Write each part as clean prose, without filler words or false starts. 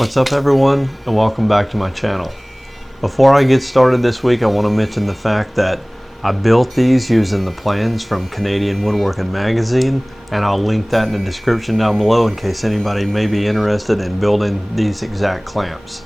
What's up everyone, and welcome back to my channel. Before I get started this week, I want to mention the fact that I built these using the plans from Canadian Woodworking magazine, and I'll link that in the description down below in case anybody may be interested in building these exact clamps.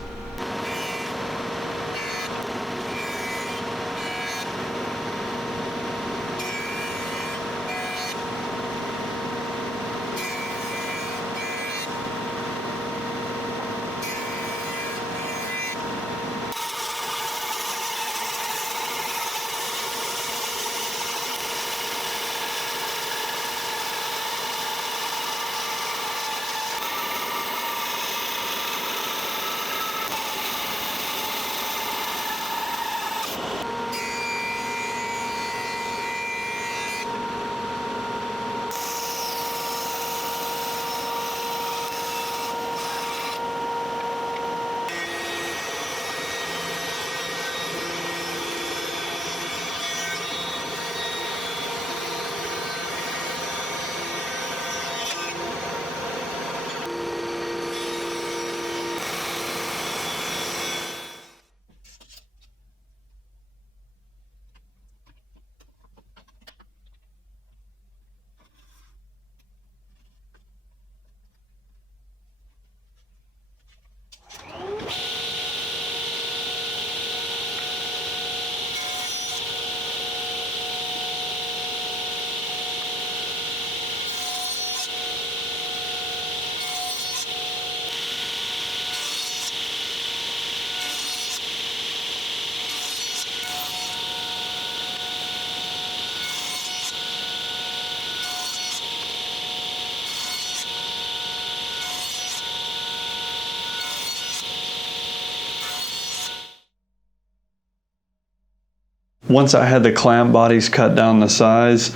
Once I had the clamp bodies cut down to size,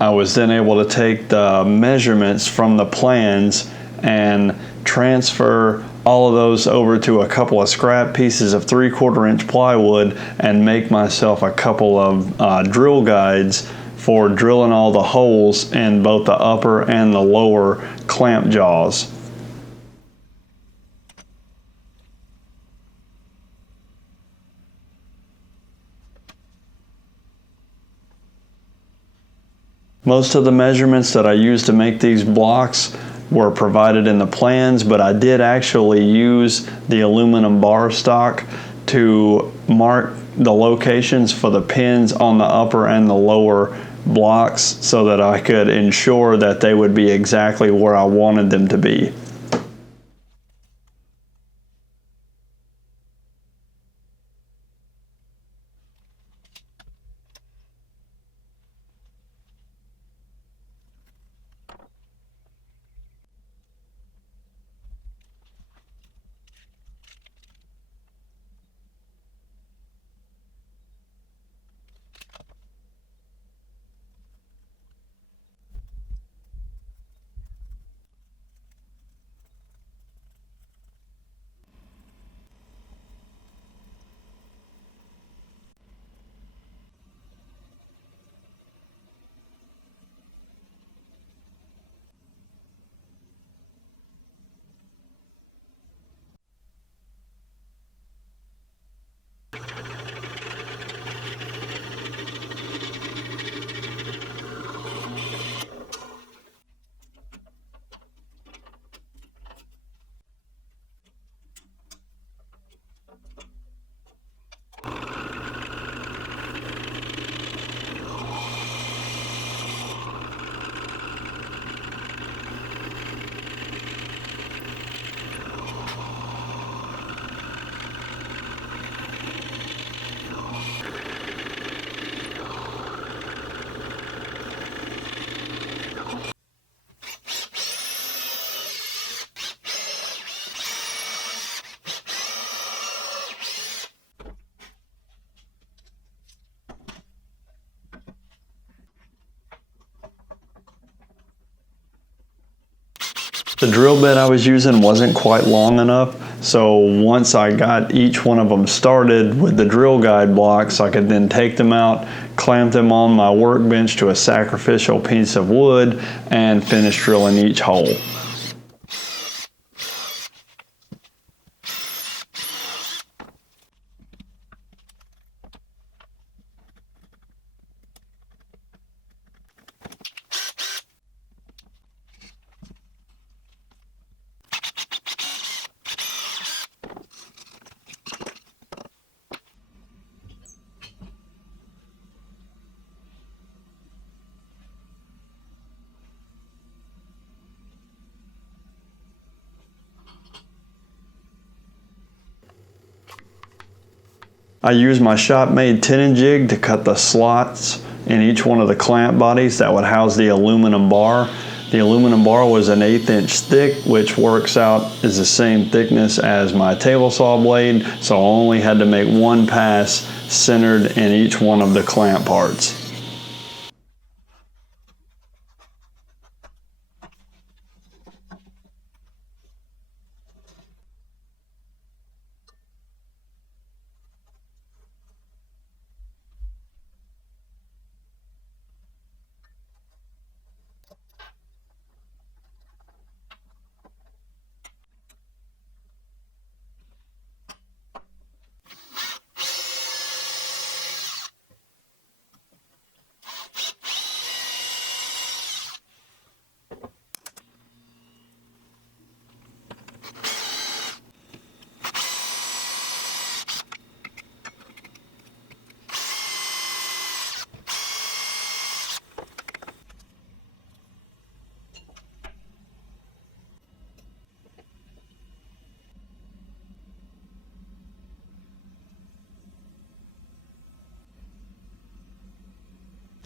I was then able to take the measurements from the plans and transfer all of those over to a couple of scrap pieces of 3/4 inch plywood and make myself a couple of drill guides for drilling all the holes in both the upper and the lower clamp jaws. Most of the measurements that I used to make these blocks were provided in the plans, but I did actually use the aluminum bar stock to mark the locations for the pins on the upper and the lower blocks so that I could ensure that they would be exactly where I wanted them to be. The drill bit I was using wasn't quite long enough, so once I got each one of them started with the drill guide blocks, I could then take them out, clamp them on my workbench to a sacrificial piece of wood, and finish drilling each hole. I used my shop-made tenon jig to cut the slots in each one of the clamp bodies that would house the aluminum bar. The aluminum bar was an 1/8 inch thick, which works out is the same thickness as my table saw blade, so I only had to make one pass centered in each one of the clamp parts.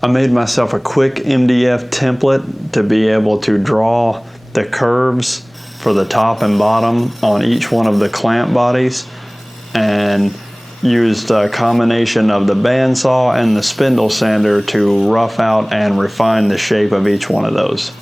I made myself a quick MDF template to be able to draw the curves for the top and bottom on each one of the clamp bodies, and used a combination of the bandsaw and the spindle sander to rough out and refine the shape of each one of those.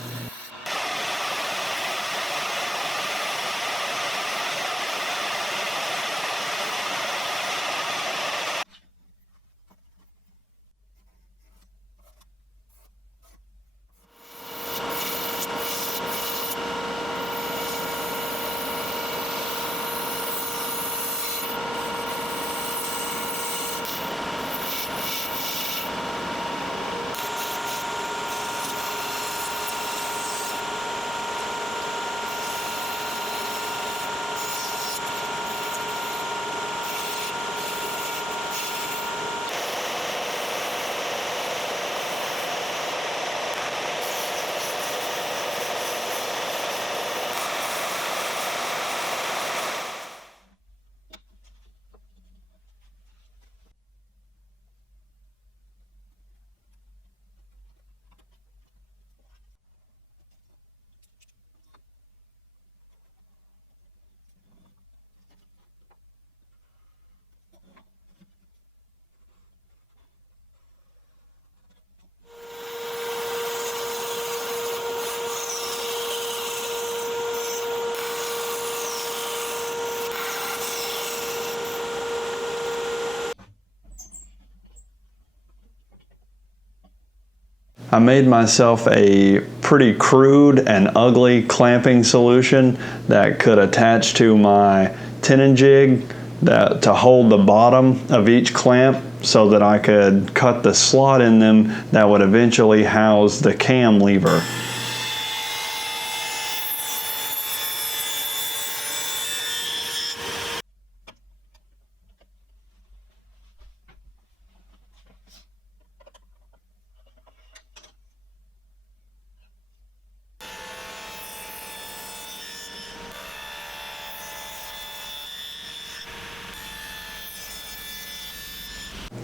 I made myself a pretty crude and ugly clamping solution that could attach to my tenon jig to hold the bottom of each clamp so that I could cut the slot in them that would eventually house the cam lever.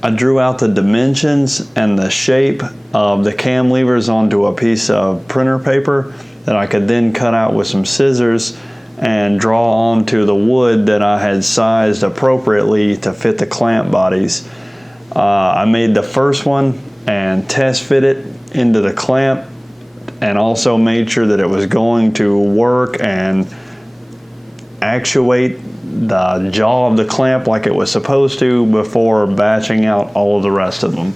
I drew out the dimensions and the shape of the cam levers onto a piece of printer paper that I could then cut out with some scissors and draw onto the wood that I had sized appropriately to fit the clamp bodies. I made the first one and test fit it into the clamp, and also made sure that it was going to work and actuate the jaw of the clamp like it was supposed to before batching out all of the rest of them.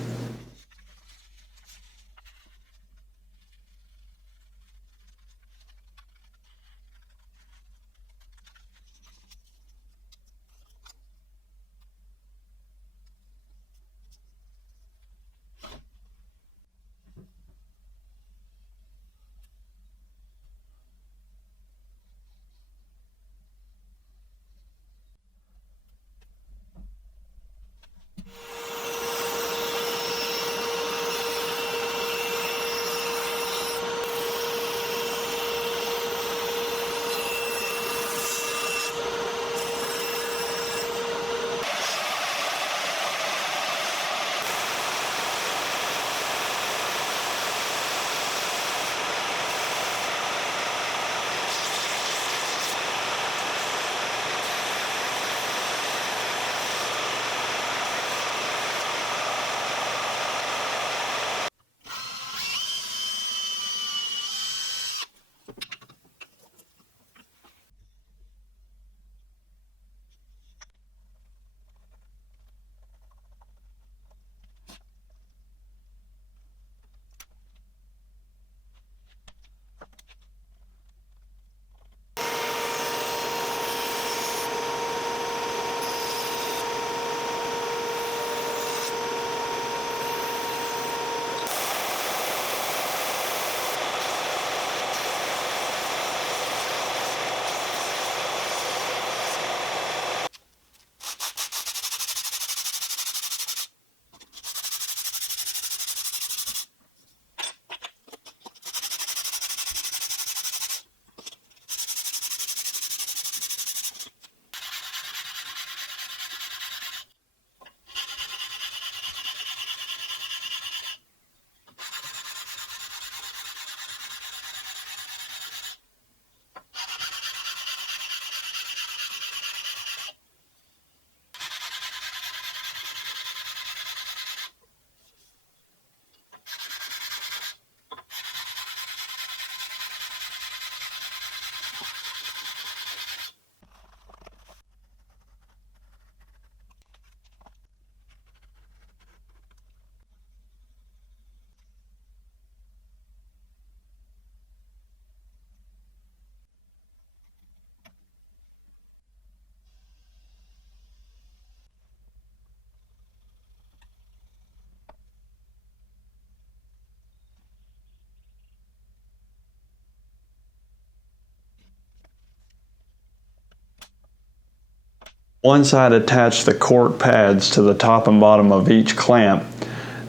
Once I'd attached the cork pads to the top and bottom of each clamp,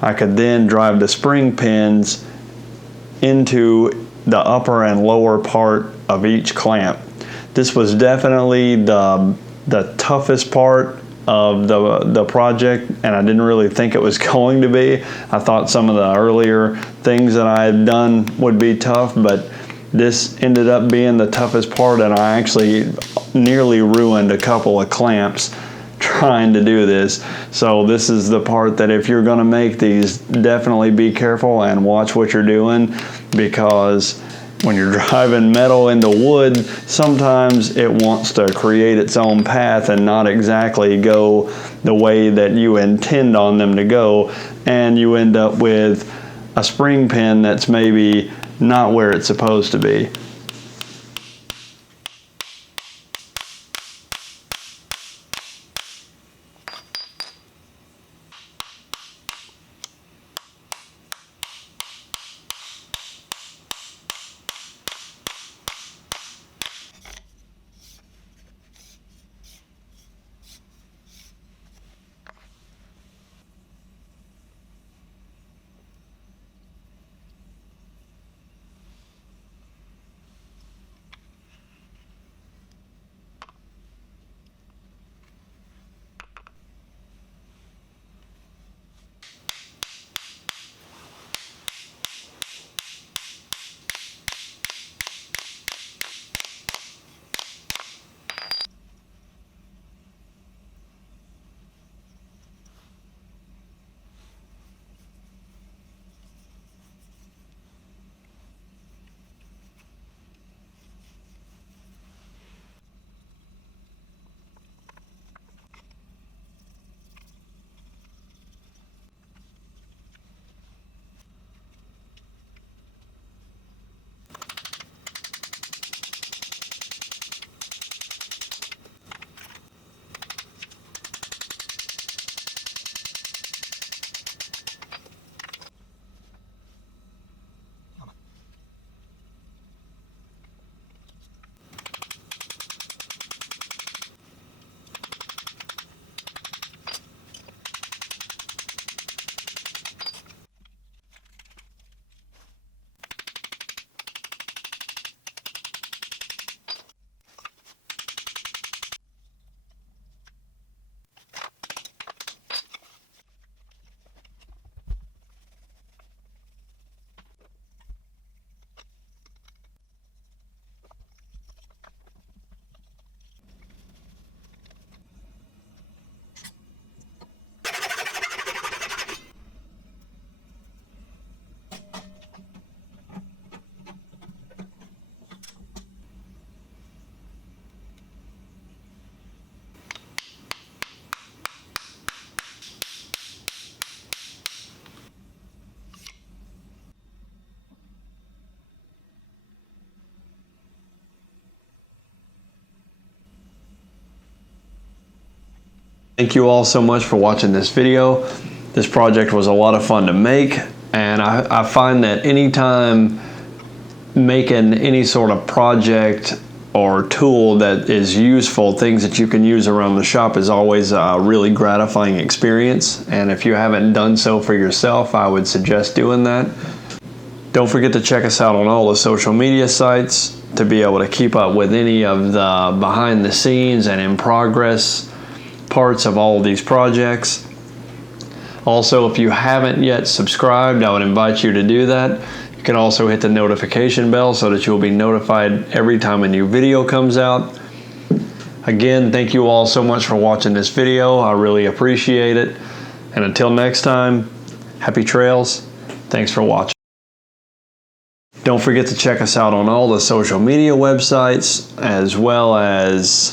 I could then drive the spring pins into the upper and lower part of each clamp. This was definitely the toughest part of the project, and I didn't really think it was going to be. I thought some of the earlier things that I had done would be tough, but this ended up being the toughest part, and I actually nearly ruined a couple of clamps trying to do this. So this is the part that if you're going to make these, definitely be careful and watch what you're doing, because when you're driving metal into wood, sometimes it wants to create its own path and not exactly go the way that you intend on them to go, and you end up with a spring pin that's maybe not where it's supposed to be. Thank you all so much for watching this video. This project was a lot of fun to make, and I find that anytime making any sort of project or tool that is useful, things that you can use around the shop, is always a really gratifying experience. And if you haven't done so for yourself, I would suggest doing that. Don't forget to check us out on all the social media sites to be able to keep up with any of the behind the scenes and in progress parts of all of these projects. Also, if you haven't yet subscribed, I would invite you to do that. You can also hit the notification bell so that you'll be notified every time a new video comes out. Again, thank you all so much for watching this video. I really appreciate it. And until next time, happy trails. Thanks for watching. Don't forget to check us out on all the social media websites, as well as